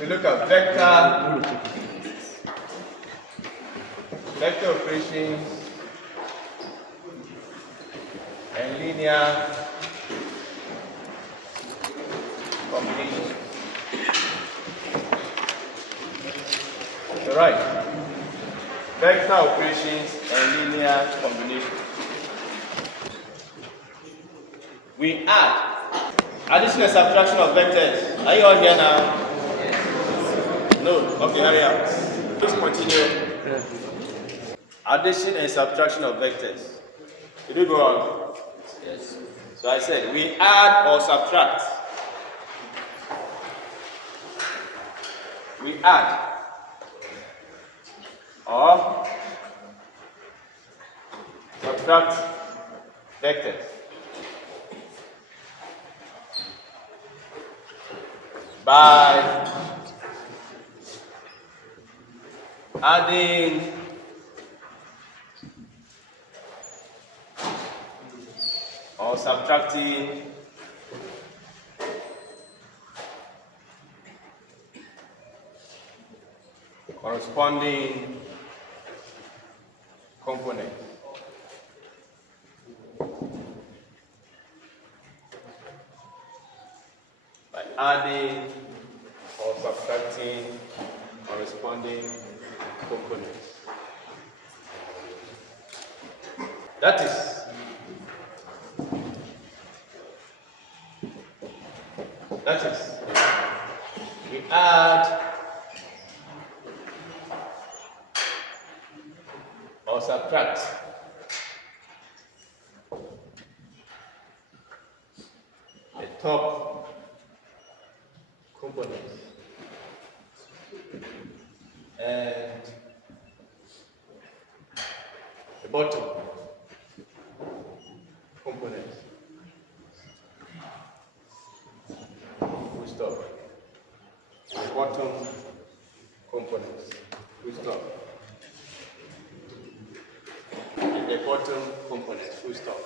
to look at vector operations and linear combinations. So right, vector operations and linear combinations. We add addition and subtraction of vectors. Are you all here now? No? Okay, hurry up. Please continue. Addition and subtraction of vectors. Did we go on? Yes. So I said we add or subtract. We add or subtract vectors by adding or subtracting corresponding components. By adding or subtracting corresponding components. That is, we add or subtract the top components and the bottom components. Full stop. The bottom components. Full stop. And the bottom components. Full stop.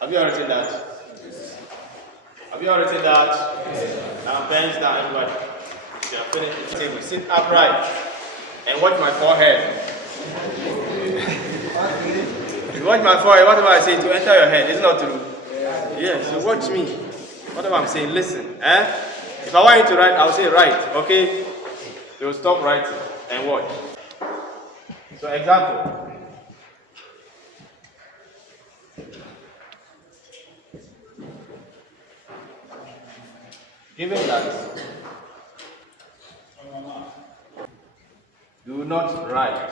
Have you all written that? Yes. Have you all written that? Yes. Now bend down, everybody. If you are finished the table, sit upright and watch my forehead. If you watch my forehead, whatever I say to enter your head, it's not true. Yes, so watch me. Whatever I'm saying, listen. If I want you to write, I'll say write, okay? You will stop writing and watch. So example. Given that, do not write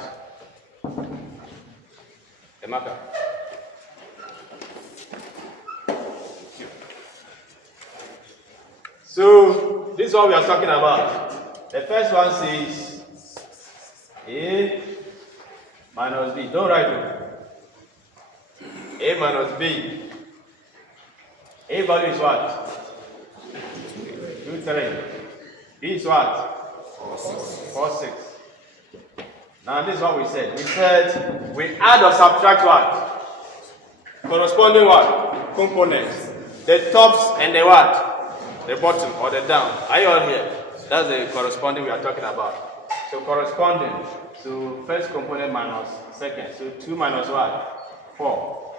the marker. So, this is what we are talking about. The first one says A minus B. Don't write it. A minus B. A value is what? 2, 3. B is what? 4, 6. Now this is what we said. We said we add or subtract what? Corresponding what? Components. The tops and the what? The bottom or the down. Are you all here? That's the corresponding we are talking about. So corresponding. So first component minus second. So 2 minus what? 4.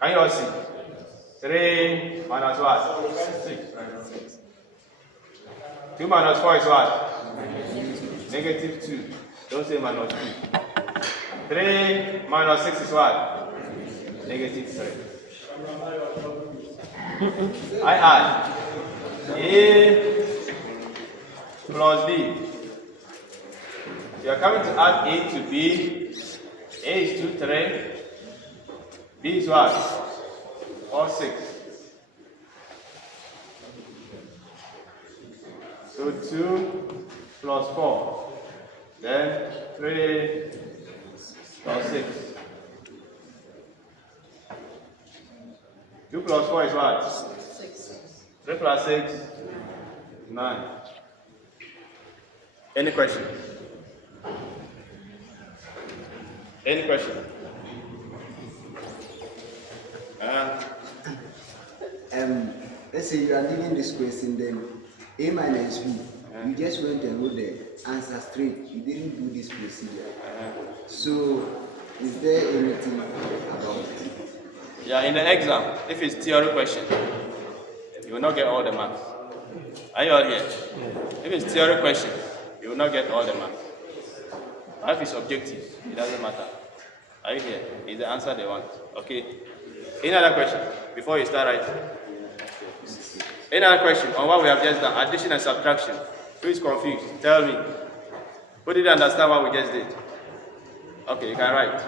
Can you all see? 3 minus what? 6. 2 minus 4 is what? Negative 2. Don't say minus 2. 3 minus 6 is what? Negative 3. I add A plus B. You are coming to add A to B. A is 2, 3. B is what? 4, 6. So 2 plus 4. Then 3 plus 6. 2 plus 4 is what? 6. 3 plus 6, 9. Any question? Any question? Let's say you are given this question, then A minus B You just went and wrote the answer straight. You didn't do this procedure. So, is there anything about it? Yeah, in the exam, if it's theory question, you will not get all the marks. Are you all here? If it's theory question, you will not get all the marks. But if it's objective, it doesn't matter. Are you here? Is the answer they want. Okay. Any other question before you start writing? Any other question on what we have just done? Addition and subtraction. Who is confused? Tell me. Who didn't understand what we just did? Okay, you can write.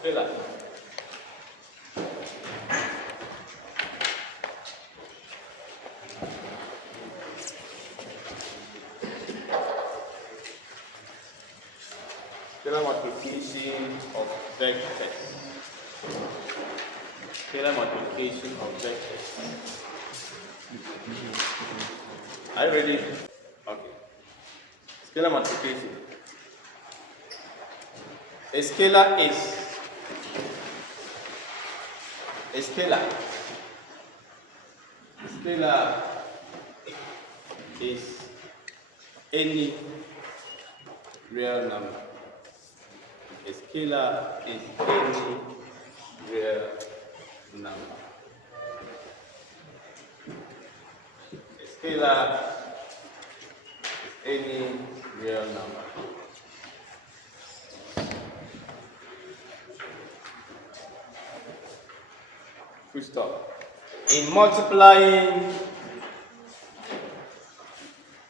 Scalar. Scalar multiplication of vectors. Scalar multiplication of vectors. Are you ready? Okay. Scalar multiplication. A scalar is a scalar. Scalar is any real number. A scalar is any real number. A scalar is any real number. Full stop. In multiplying,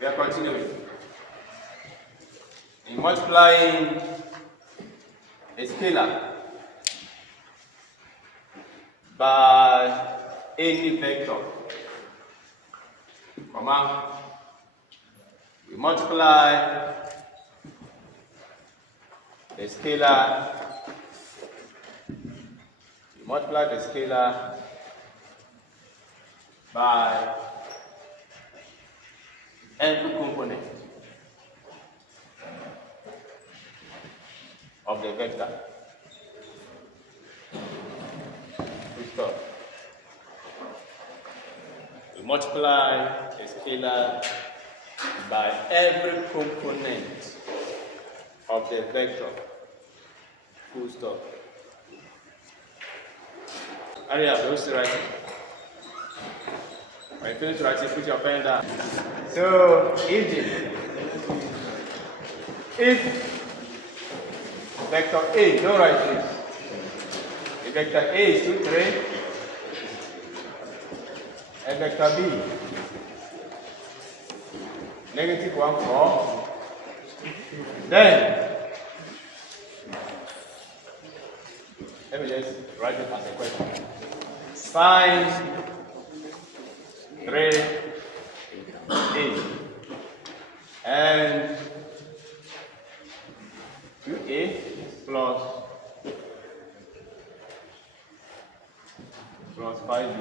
we are continuing. In multiplying a scalar by any vector, comma, we multiply the scalar, the scalar by every component of the vector. Full stop. We multiply a scalar by every component of the vector. Full stop. Hurry up, those writing. When you finish writing, put your pen down. So, if vector A, don't write this. If vector A is 2, 3, and vector B, negative 1, 4, then, let me just write it as a question. Find 3A and 2A plus 5B.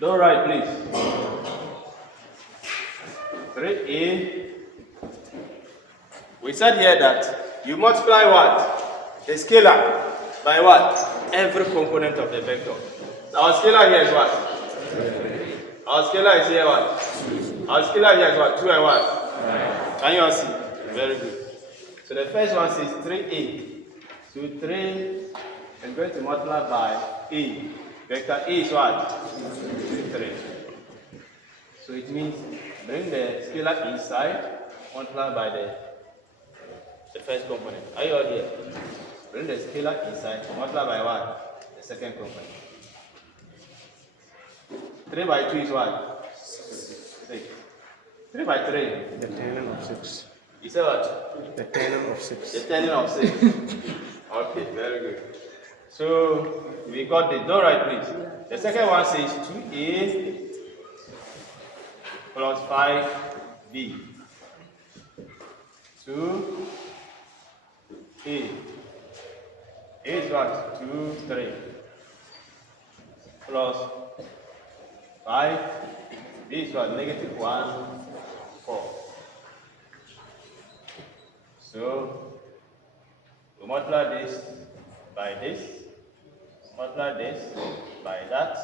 Don't write, please. 3A. We said here that you multiply what? The scalar by what? Every component of the vector. Our scalar here is what? Our scalar is here what? Our scalar here is what? 2 and what? Can you all see? Very good. So the first one says 3A. So 3 is going to multiply by A. Vector A is what? 3. So it means bring the scalar inside, multiply by the first component. Are you all here? Bring the scalar inside, multiply by what? The second component. 3 by 2 is what? 6. 3 by 3? The 10 of 6. You said what? The ternum of 6. The turning of 6. Okay, very good. So we got the, don't write please. The second one says 2a plus 5b. 2a. A is what? 2, 3. Plus 5. B is what? Negative 1, 4. So we multiply this by this, multiply this by that.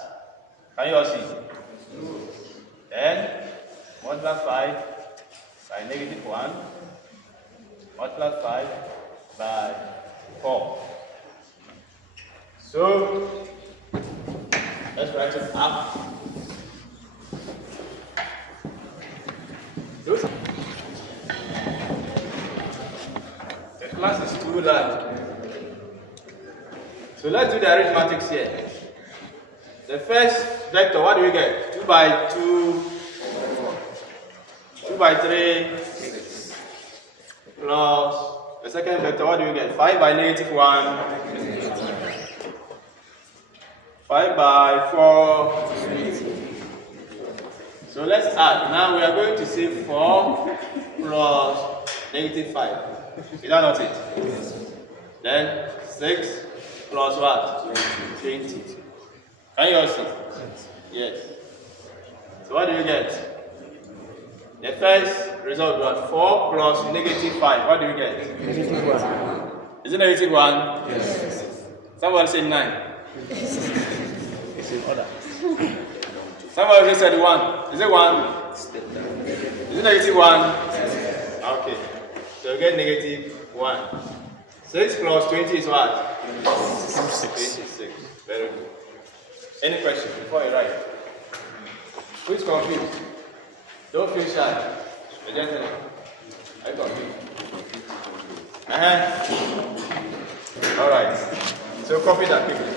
Can you all see? Then multiply 5 by negative 1, multiply 5 by 4. So let's write it up. The class is too large. So let's do the arithmetics here. The first vector, what do we get? 2 by 2, 2 by 3, plus the second vector, what do we get? 5 by negative 1, 5 by 4. So let's add. Now we are going to say 4 plus negative 5. Is that not it? Then 6 plus what? 20. Can you all see? Yes. So what do you get? The first result was 4 plus negative 5. What do you get? Negative 1. Is it negative 1? Yes. Somebody say 9. It's in order. Somebody said 1. Is it 1? Is it negative 1? Okay. So you get negative 1. 6 plus 20 is what? 26. 26. Very good. Any question before you write? Who is confused? Don't feel shy. The gentleman. Are you confused? Alright. So copy that quickly.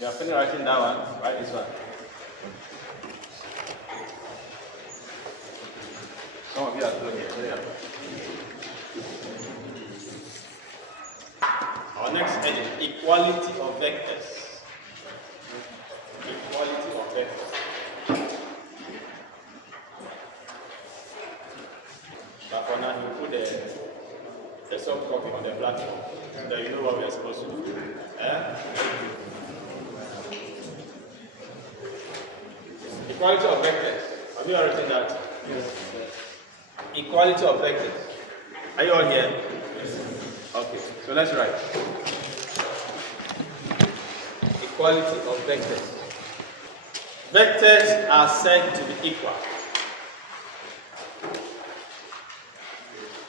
You are finished writing that one, write this one. Some of you are doing it. Hurry up. Our next heading, equality of vectors. Equality of vectors. But for now, we put the soft copy on the platform so that you know what we are supposed to do. Equality of vectors. Have you all written that? Yes. Equality of vectors. Are you all here? Yes. Okay, so let's write. Equality of vectors. Vectors are said to be equal.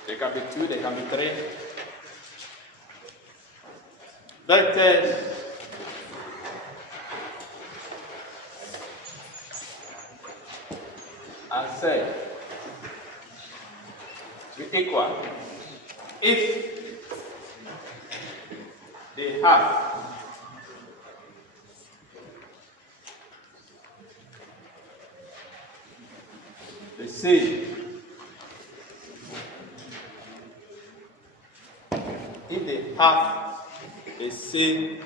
They can be 2, they can be 3. Vectors are said to be equal if they have the same, if they have the same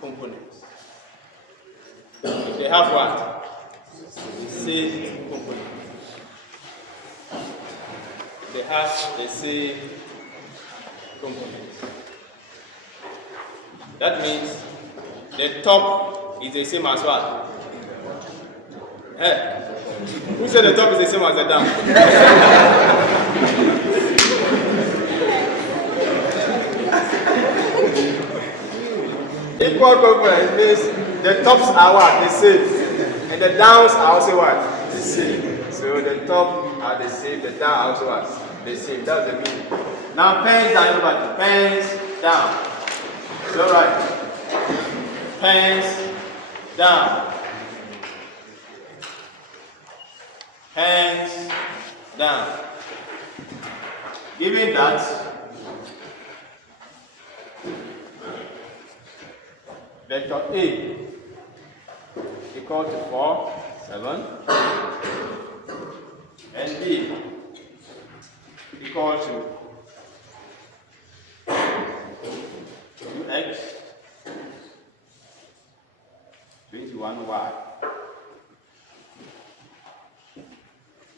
components. If they have what? The same components. They have the same components. That means the top is the same as what? Hey, who said the top is the same as the down? Equal component means the tops are what? The same. And the downs are also what? The same. So the top are the same, the down are also what? The same. That's the meaning. Now pens down, everybody. Pens down. So right. Pens down. Pens down. Given that vector A equal to 4, 7, and B equal to 2x, 21y.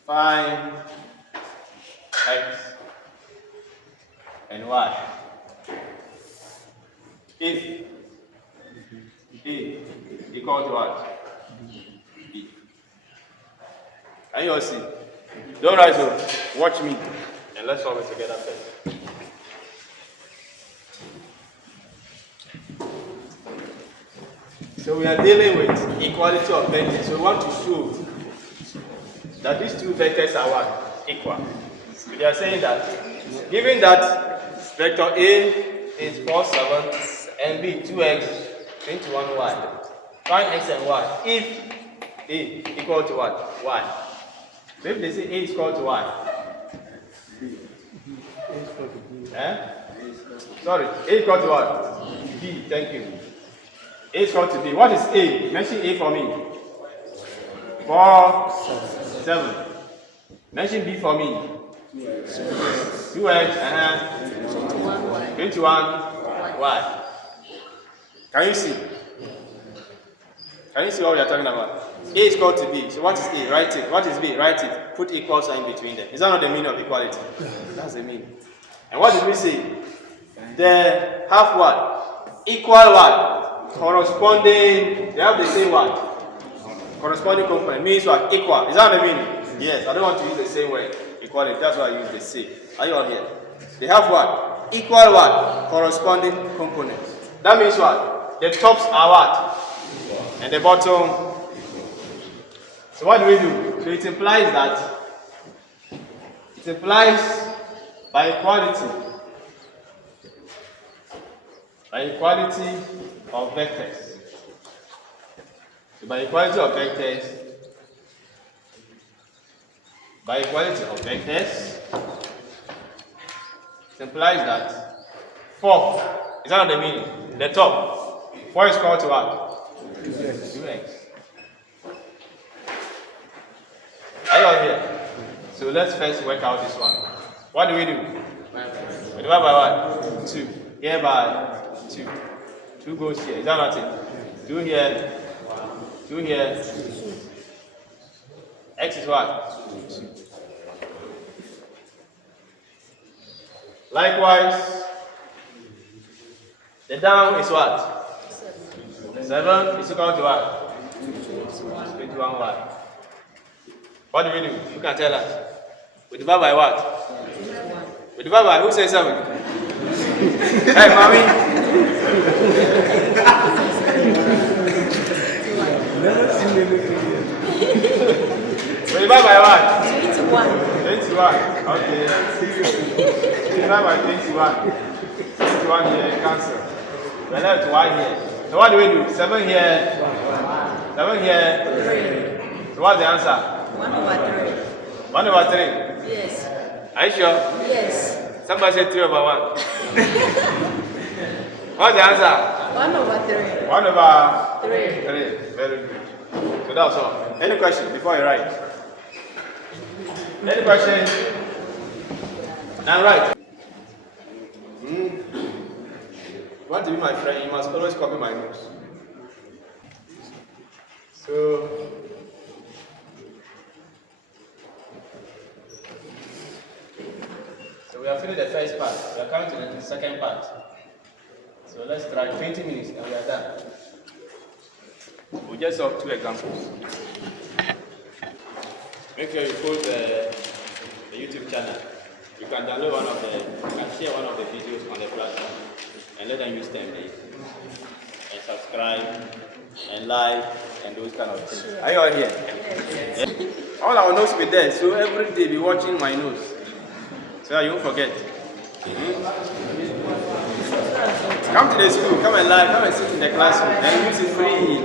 Find x and y. If A equal to what? B. Can you all see? Don't write so. Watch me and let's solve it together first. So we are dealing with equality of vectors. So we want to show that these two vectors are what? Equal. We are saying that given that vector A is 4, 7 and B 2x 21y. Find x and y if A equal to what? Y. So if they say A is equal to y. Sorry, A is equal to what? B, thank you. A is equal to B. What is A? Mention A for me. 4, 7. Mention B for me. 2x, 21y. Can you see? Can you see what we are talking about? A is equal to B. So what is A? Write it. What is B? Write it. Put equal sign between them. Is that not the meaning of equality? That's the meaning. And what did we say? They have what? Equal what? Corresponding. They have the same what? Corresponding component. Means what? Equal. Is that the meaning? Yes. I don't want to use the same word. Equality. That's why I use the same. Are you all here? They have what? Equal what? Corresponding components. That means what? The tops are what? And the bottom. So what do we do? So it implies that by equality of vectors. So by equality of vectors, it implies that 4 is that not the meaning? The top 4 is equal to what? 2x. Are you all here? So let's first work out this one. What do? We divide by what? 2. Here by 2. 2 goes here. Is that not it? 2 here. 2 here. X is what? 2. Likewise, the down is what? 7 is equal to what? 21y. What do? You can tell us. We divide by what? We divide by who says 7? Hey, mommy. We divide by what? 21. Okay. We divide by 21. 21 here, cancel. We're left 1 here. So what do? 7 here. 7 here. 3. So what's the answer? 1/3. 1/3? Yes. Are you sure? Yes. Somebody said 3/1. What's the answer? 1/3. 1/3. Very good. So that's all. Any question before you write? Any question? Now write. You want to be my friend, you must always copy my notes. So we have finished the first part. We are coming to the second part. So let's try 20 minutes and we are done. We just saw 2 examples. Make sure you post the YouTube channel. You can download you can share one of the videos on the platform and let them use them and subscribe and like and those kind of things. Are you all here? Yes. Yeah. All our notes be there, so every day be watching my notes so that you won't forget. Come to the school, come and live, come and sit in the classroom, and use it free.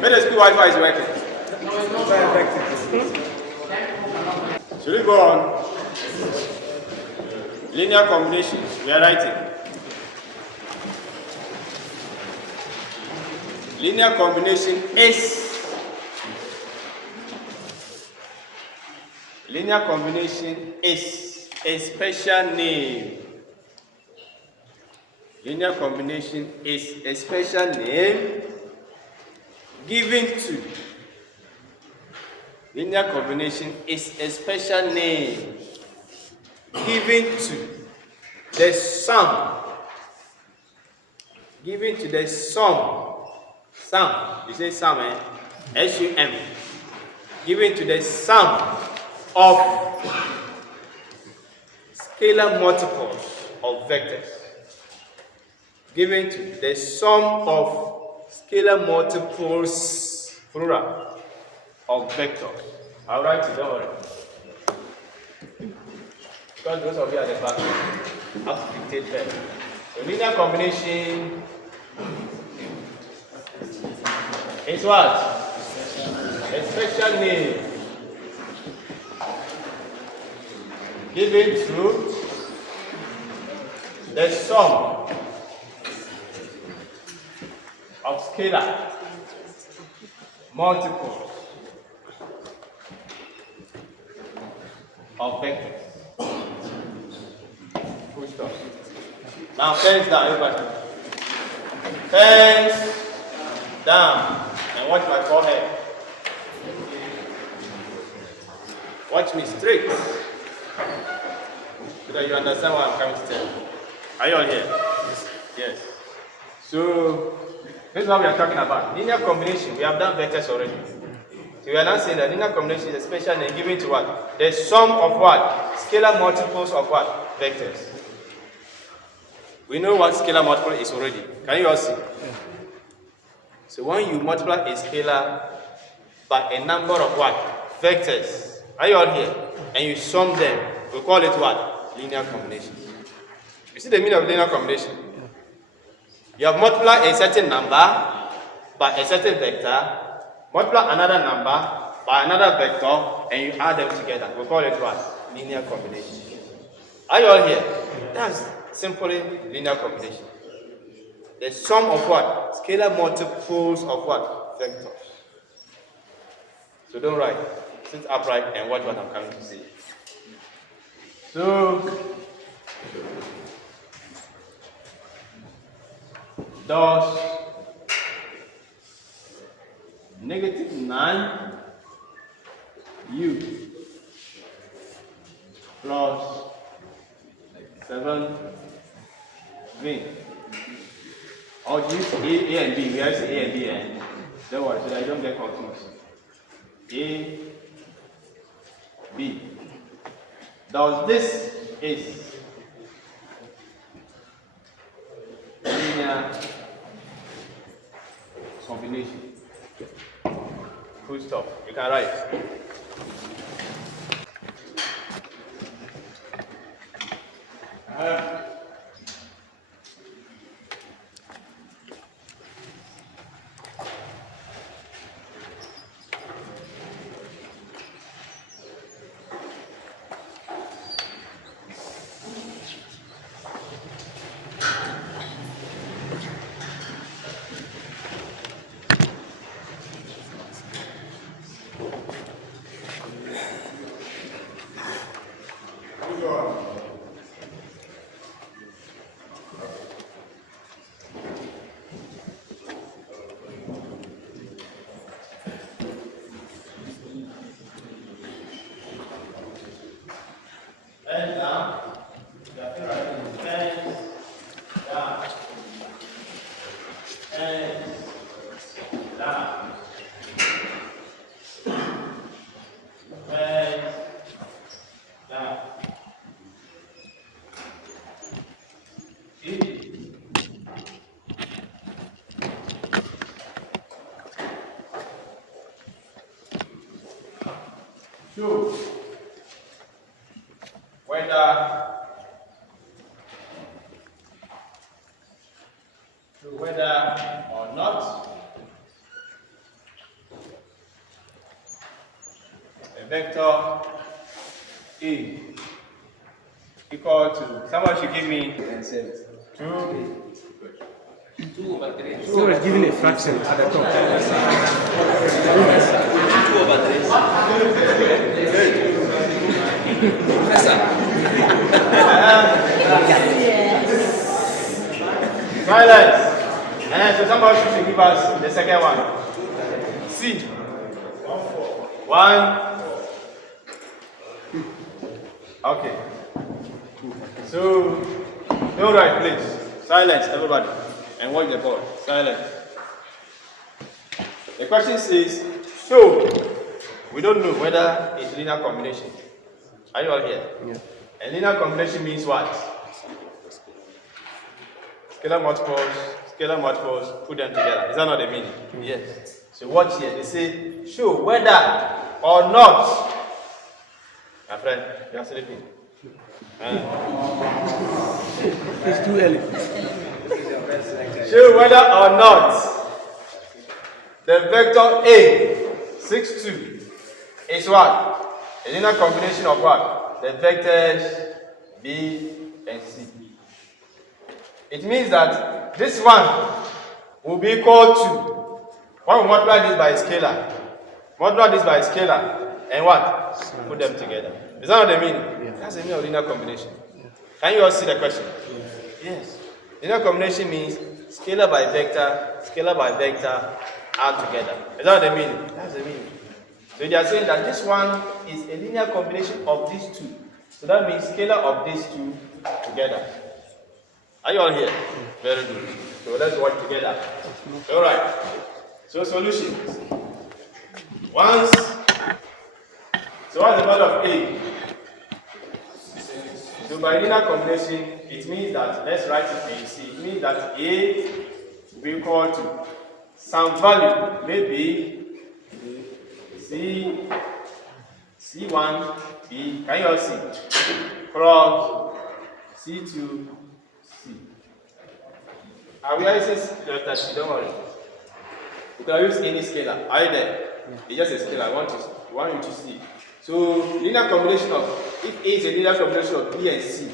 When the school Wi-Fi is working. Should we go on? Linear combinations, we are writing. Linear combination is a special name. Linear combination is a special name given to. Linear combination is a special name given to the sum. Given to the sum. Sum. You say sum, eh? S-U-M. Given to the sum of scalar multiples of vectors. Given to the sum of scalar multiples, plural, of vectors. I'll write it, don't worry. Because those of you at the back have to dictate them. So linear combination is what? A special name given to the sum of scalar multiples of vectors. Full stop. Now pens down, everybody. Pens down. And watch my forehead. Watch me straight. So that you understand what I'm coming to tell you. Are you all here? Yes. So this is what we are talking about. Linear combination. We have done vectors already. So we are now saying that linear combination is a special name given to what? The sum of what? Scalar multiples of what? Vectors. We know what scalar multiple is already. Can you all see? So when you multiply a scalar by a number of what? Vectors. Are you all here? And you sum them. We call it what? Linear combination. You see the meaning of linear combination? You have multiplied a certain number by a certain vector, multiply another number by another vector, and you add them together. We call it what? Linear combination. Are you all here? That's simply linear combination. The sum of what? Scalar multiples of what? Vectors. So don't write. Sit upright and watch what I'm coming to say. So, does negative 9 u plus 7 v. Or use A and B. We have to say A and B, and don't worry, so that you don't get confused. A, B. Does this is linear combination? Full stop. You can write. Show whether or not a vector A equal to, someone should give me 2. So we're giving a fraction at the top. 2 over 3. Silence. And so somebody should give us the second one. C. 1. Okay. So, don't write, please. Silence, everybody. And watch the board. Silence. The question says, so, we don't know whether it's linear combination. Are you all here? Yeah. And linear combination means what? Scalar multiples, put them together. Is that not the meaning? Yes. So watch here. They say, show whether or not. My friend, you are sleeping. It's too early. Show whether or not the vector A, 6, 2, is what? A linear combination of what? The vectors B and C. It means that this one will be equal to, when we multiply this by a scalar, and what? Put them together. Is that what they mean? Yeah. That's a meaning of linear combination. Yeah. Can you all see the question? Yes. Linear combination means scalar by vector, add together. Is that what they mean? That's the meaning. So they are saying that this one is a linear combination of these two. So that means scalar of these two together. Are you all here? Very good. So let's work together. Alright. So solutions. Once. So what's the value of A? So by linear combination, it means that, let's write it and you see, it means that A will be equal to some value, maybe C1, B, can you all see? Plus C2, C. Are we using that? Don't worry. You can use any scalar. Are you there? It's just a scalar. I want you to see. So linear combination of, if A is a linear combination of B and C,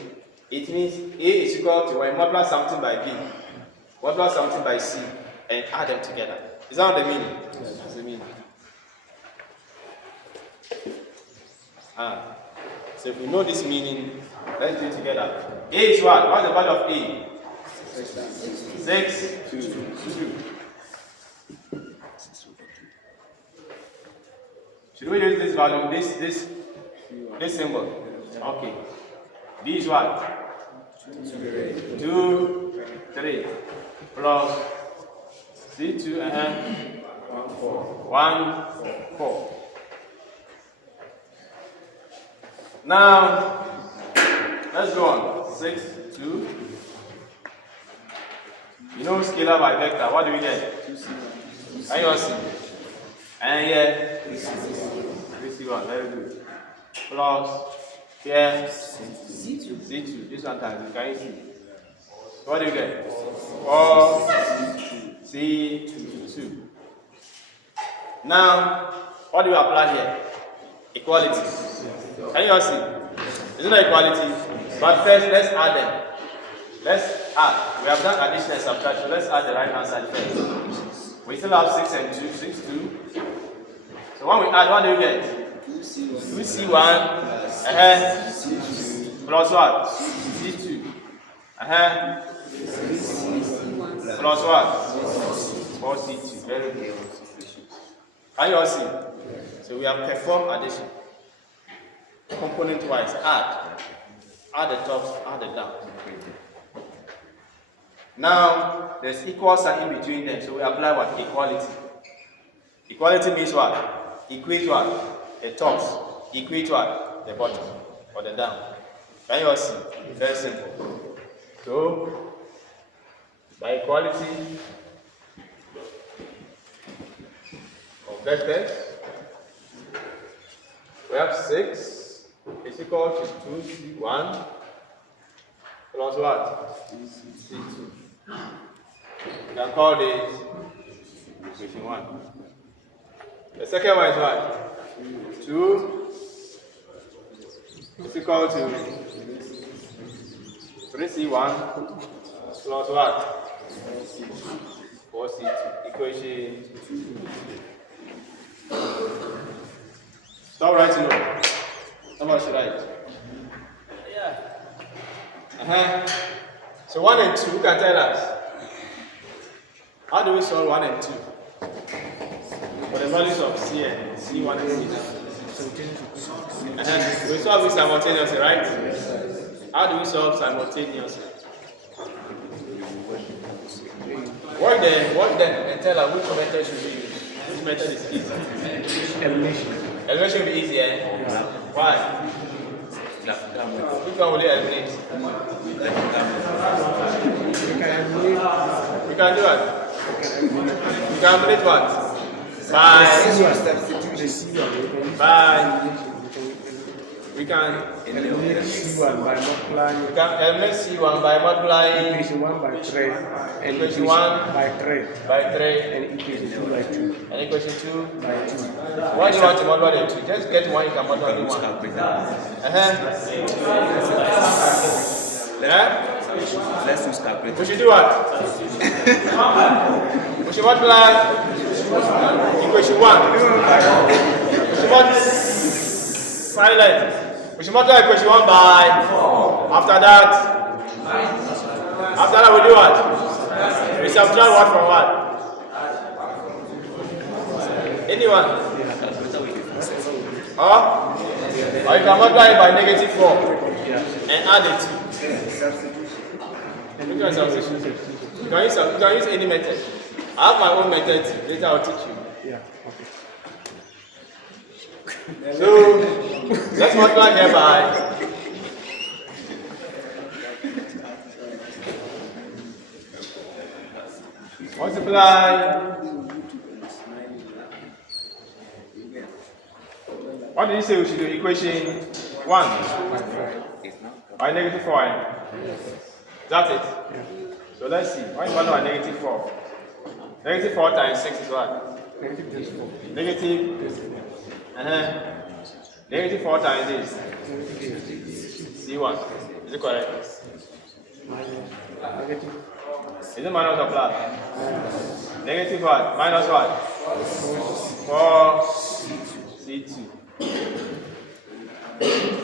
it means A is equal to when multiply something by B, multiply something by C, and add them together. Is that what the meaning? Yes. That's the meaning. So if we know this meaning, let's do it together. A is what? What's the value of A? 6, 2. Should we use this value, this symbol? Okay. B is what? 2, 3. Plus C2 and 1, 4. Now, let's go on. 6, 2. You know scalar by vector. What do we get? 2C1. Can you all see? And here, 3C1. Very good. Plus, here, C2. This one times, can you see? What do you get? 4, C2. Now, what do you apply here? Equality. Can you all see? Isn't that equality? But first, let's add them. Let's add. We have done addition and subtraction. Let's add the right hand side first. We still have 6 and 2. 6, 2. So when we add, what do you get? 2C1 plus what? C2 plus what? 4C2. Very good. Can you all see? So we have performed addition. Component wise, add the tops, add the down. Now there's equal sign in between them, so we apply what? Equality. Equality means what? Equate what? The tops. Equate what? The bottom or the down. Can you all see? Very simple. So by equality of vectors, We have 6 is equal to 2C1 plus what? C2. You can call this equation 1. The second one is what? 2 is equal to 3C1 plus what? 4C2. Equation 2. Stop writing over. Somebody should write. Yeah. So 1 and 2, who can tell us? How do we solve 1 and 2? For the values of C and C1 and C2. We solve it simultaneously, right? How do we solve simultaneously? Work then and tell us which method should we use. This method is easy. Elimination. Elimination will be easy, eh? Yeah. Why? Which one will you eliminate? You can do it. You can eliminate what? By we can Eliminate C1 by multiplying we can eliminate C1 by multiplying equation 1 by 3 and equation 1 by 3 by 3 and equation 2 by 2 and equation 2 by 2. Why do you want to multiply the 2? Just get 1, you can multiply the 1. Let's use calculator. We should do what? We should multiply equation 1. We should multiply silent. We should multiply equation 1 by after that we do what? We subtract what from what? Anyone? Or you can multiply it by negative 4 and add it. You can substitute. You can use any method. I have my own method. Later I'll teach you. Yeah, okay. So let's multiply here by multiply. What did you say we should do? Equation 1 by negative 4. That's it. So let's see. What is 1 by negative 4? Negative 4 times 6 is what? Negative 4. Negative. Negative 4 times this. C1. Is it correct? Negative. Is it minus or plus? Negative what? Minus what? 4 C2.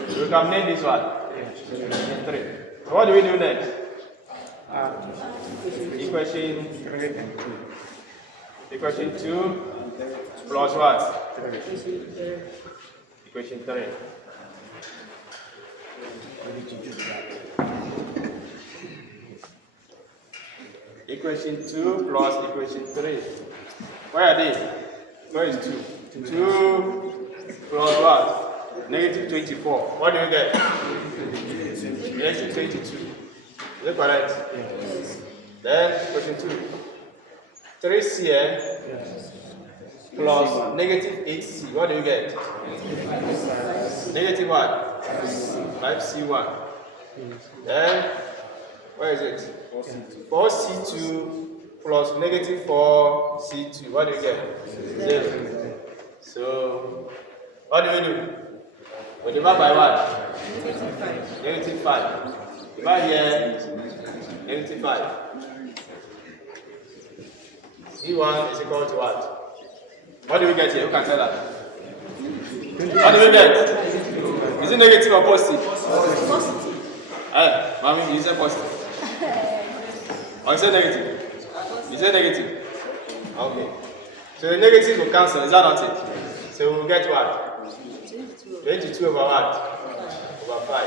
So we can name this one. 3. So what do we do next? Equation 3 and 2. Equation 2 plus what? 3. Equation 3. Equation 2 plus equation 3. Where are they? Where is 2? 2 plus what? Negative 24. What do you get? Negative 22. Is that correct? Yes. Then question 2. 3C plus negative 8C. What do you get? Negative what? 5C1. Then, where is it? 4C2 plus negative 4C2. What do you get? 0. So, what do we do? We divide by what? Negative 5. Divide here, negative 5. C1 is equal to what? What do we get here? Who can tell us? What do we get? Is it negative or positive? Positive. Hey, mommy, you said positive. Or you said negative? You said negative. Okay. So the negatives will cancel, is that not it? So we'll get what? 22 over what? Over 5.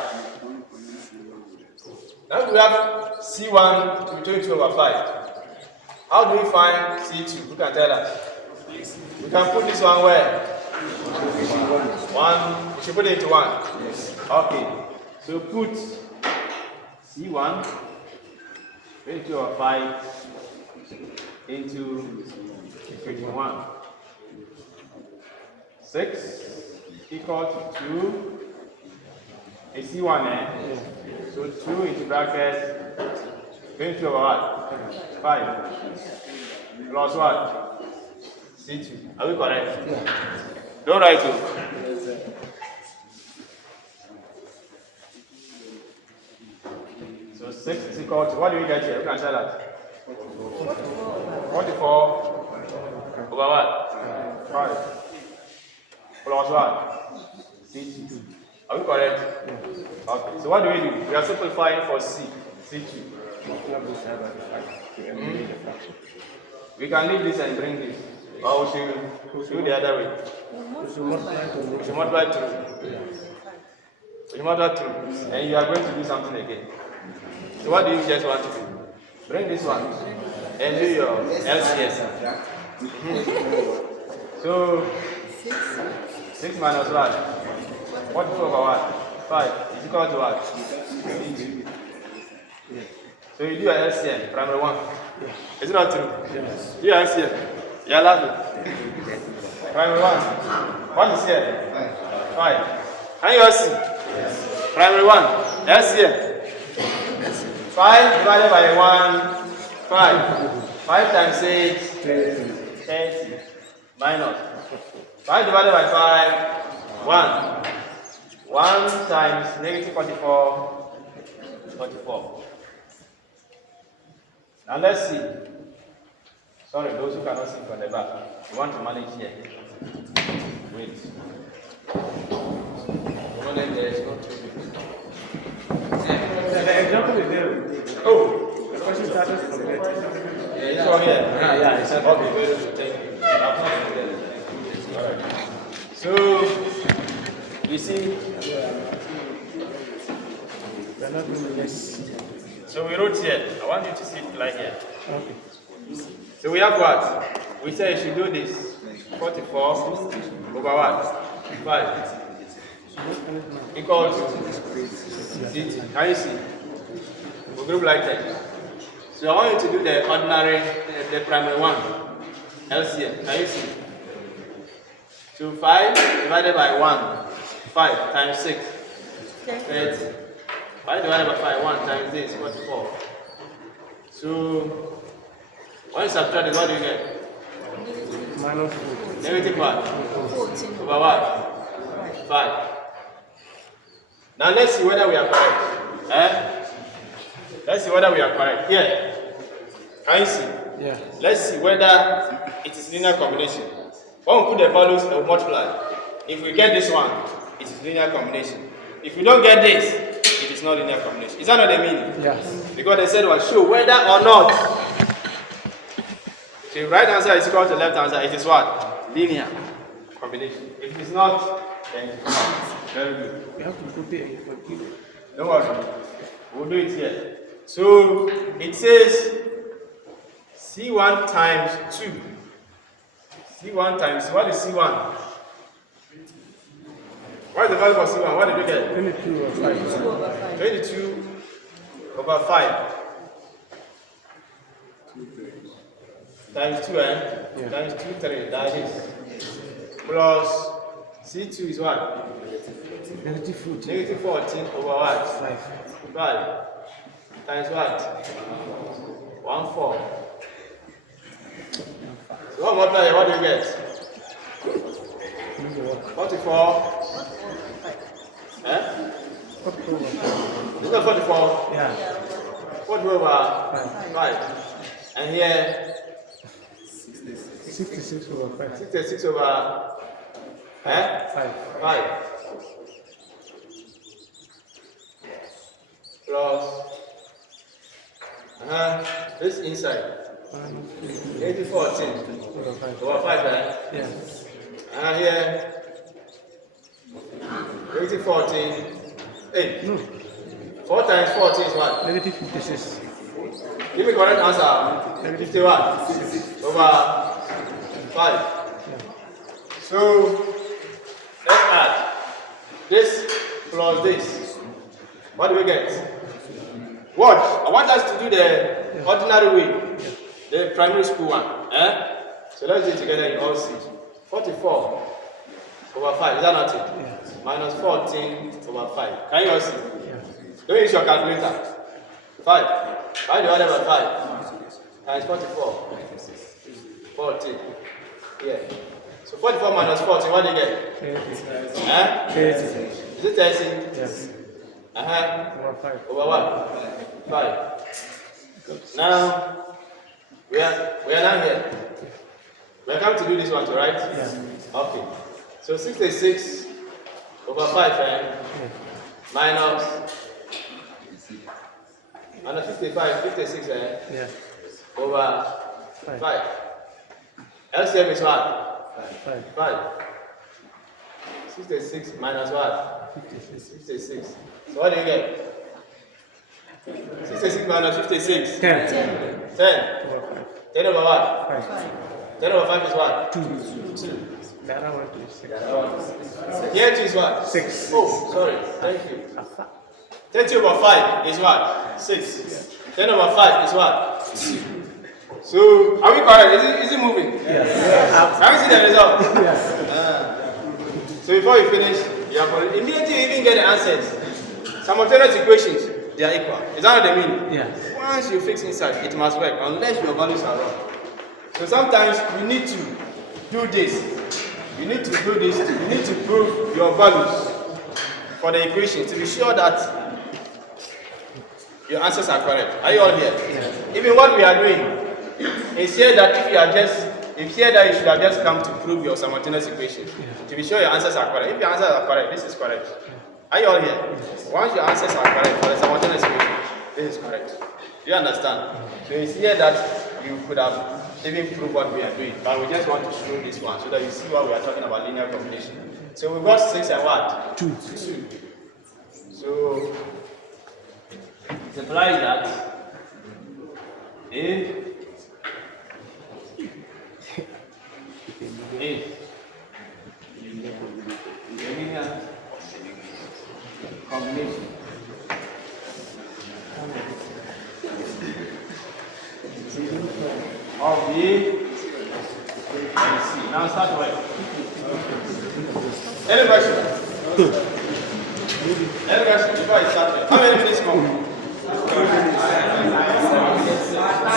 Now we have C1 to be 22 over 5. How do we find C2? Who can tell us? We can put this one where? 1. We should put it into 1. Okay. So put C1 22 over 5 into equation 1. 6 equal to 2. A C1, eh? So 2 into brackets 20 over what? 5 plus what? C2. Are we correct? Yeah. Don't write it. Yes, sir. So 6 is equal to, what do we get here? We can say that. 44 over what? 5 plus what? C2. Are we correct? Okay. So what do? We are simplifying for C. C2. We can leave this and bring this. Or we should do the other way. We should multiply to We should multiply through. We should multiply through. And you are going to do something again. So what do you just want to do? Bring this one and do your LCS. So 6 minus what? 44 over what? 5 is equal to what? So you do your LCM, primary 1. Is it not true? Yes. Do your LCM. You are laughing. Primary 1. What is here? 5. Can you all see? Primary 1. LCM. 5 divided by 1, 5. 5 times 6, 30. Minus. 5 divided by 5, 1. 1 times negative 44, 44. Now let's see. Sorry, those who cannot see from the back. We want to manage here. Wait. No, then there is no two. The example is there. Oh! The question started from there. Yeah, it's all here. Yeah, it's okay. Very good. Thank you. I've not forgotten. All right. So, you see, We are not doing this. so we wrote here. I want you to see it like here. Okay. So we have what? We say you should do this. 44 over what? 5. Equal to C2. Can you see? We group like that. So I want you to do the ordinary, the primary one. LCM. Can you see? So 5 divided by 1. 5 times 6. 30. 5 divided by 5. 1 times this. 44. So when you subtract it, what do you get? Minus 4. Negative what? 14. Over what? 5. Now let's see whether we are correct. Let's see whether we are correct. Here. Can you see? Yeah. Let's see whether it is linear combination. When we put the values and multiply, if we get this one, it is linear combination. If we don't get this, it is not linear combination. Is that not the meaning? Yes. Because they said, well, show whether or not. So if right answer is equal to left answer, it is what? Linear combination. If it is not, then it is not. Very good. We have to put it in for you. Don't worry. We'll do it here. So it says C1 times 2. C1 times, what is C1? What is the value for C1? What did you get? 22 or 5. 2 over 5. 22 over 5. Times 2, eh? Yeah. Times 2, 3. That is. Plus C2 is what? Negative 14. Negative 14 over what? 5. 5. Times what? 1, 4. So what multiply here? What do you get? 44. Eh? Is that 44? Yeah. 44 over 5. And here, 66 over 5. 66 over 5. 5. Plus this inside. Negative 14 Over 5. over 5, eh? Yeah. And here, negative 14. Hey, No. 4 times 14 is what? Negative 56. Give me correct answer. 51 over 5. So let's add this plus this. What do we get? What? I want us to do the ordinary way, the primary school one. So let's do it together in all C. 44 over 5. Is that not it? Yeah. Minus 14 over 5. Can you all see? Yeah. Don't use your calculator. 5. 5 divided by 5 times 44. 40. Yeah. So 44 minus 40, what do you get? 30. Huh? 30. Is it 30? Yes. Uh-huh. Over 5. Over what? 5. Now, we are now here. We are coming to do this one too, right? Yeah. Okay. So 66 over 5, minus 55, 56, Yeah. over 5. 5. LCM is what? 5. 5. 66 minus what? 56. 56. So what do you get? 66 minus 56. 10. 10. Over 5. 10 over what? 5. 10 over 5 is what? 2. 2. The other one is 6. Here 2 is what? 6. Oh, sorry. Thank you. 30 over 5 is what? 6. 10 over 5 is what? 2. So, are we correct? Is it moving? Yes. Can we see the result? Yes. So before you finish, you have already, immediately you even get the answers. Simultaneous equations, they are equal. Is that what they mean? Yeah. Once you fix inside, it must work unless your values are wrong. So sometimes you need to do this. You need to do this. You need to prove your values for the equation to be sure that your answers are correct. Are you all here? Yeah. Even what we are doing is here that if here that you should have just come to prove your simultaneous equation to be sure your answers are correct. If your answers are correct, this is correct. Are you all here? Once your answers are correct for the simultaneous equation, this is correct. Do you understand? So it's here that you could have even proved what we are doing, but we just want to show this one so that you see what we are talking about, linear combination. So we got 6 and what? 2. 2. So it implies that if linear combination of A and C. Now start right. Any question? Any question before I start? How many minutes more?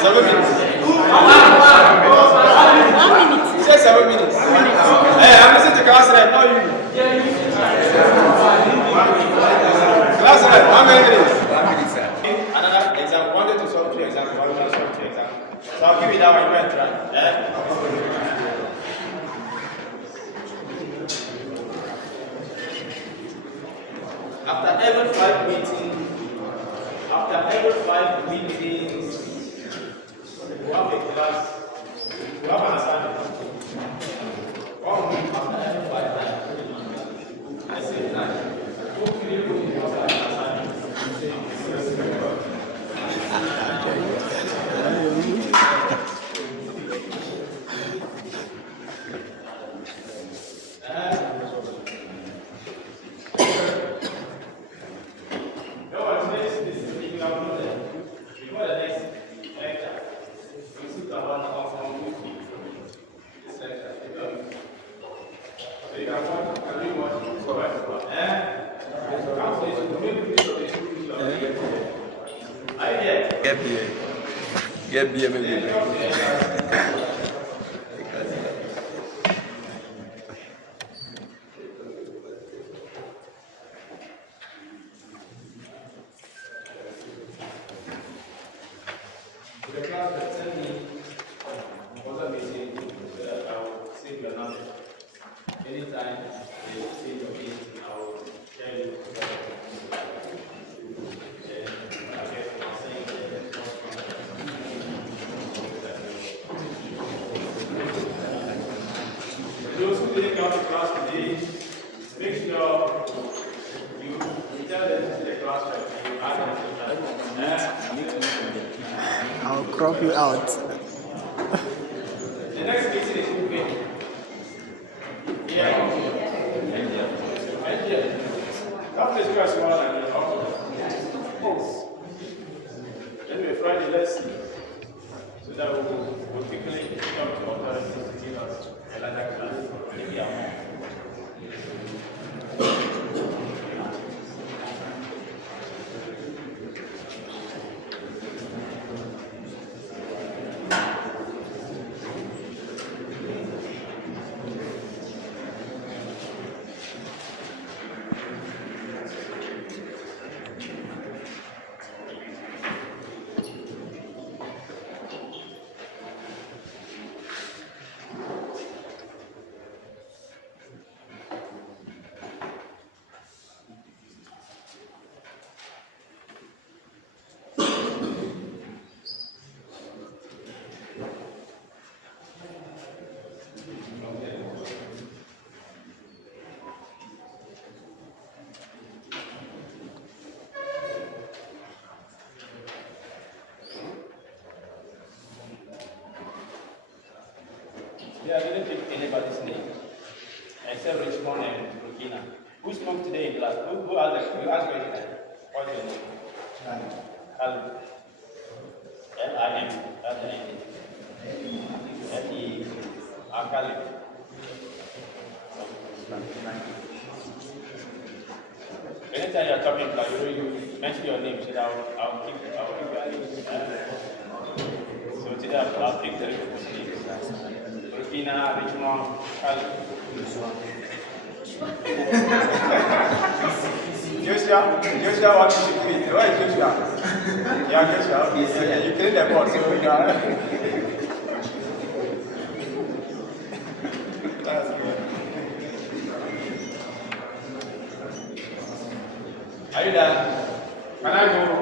7 minutes. 1 minute. He said 7 minutes. Hey, I'm listening to class right now. You. Class right. How many minutes? 1 minute, sir. Another example. Wanted to solve 2 examples. I want to solve 2 examples. So I'll give you that one. You can try. Yeah. After every 5 meetings, we have a class. We have an assignment. 1 week after every 5 times. I say that. Hopefully, we will have an assignment. Get beer, maybe. The class that sent me was a meeting that I will save your number. Anytime you see your name, I will tell you. Those who didn't come to class today, make sure you tell them to the class right and you ask them to I'll crop you out. The next meeting is moving. Yeah. That place you guys want and oh. Anyway, Friday, let's see. So that we'll quickly come to authority to give us another class. anybody's name except Richmond and Burkina. Who spoke today in class? Who asked you asked question? What's your name? Alim. L-I-M. That's the name. L-E. Akalim. Anytime you're talking, like you mention your name, so I'll keep your name. So today I'll pick the people's names. Burkina, Richmond, Khalid. Joshua, what did you quit? Where is Joshua? Yeah, Joshua. Okay, you clean the board, so you are. That's good. Are you done? Can I go?